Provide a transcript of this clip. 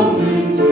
moments. Of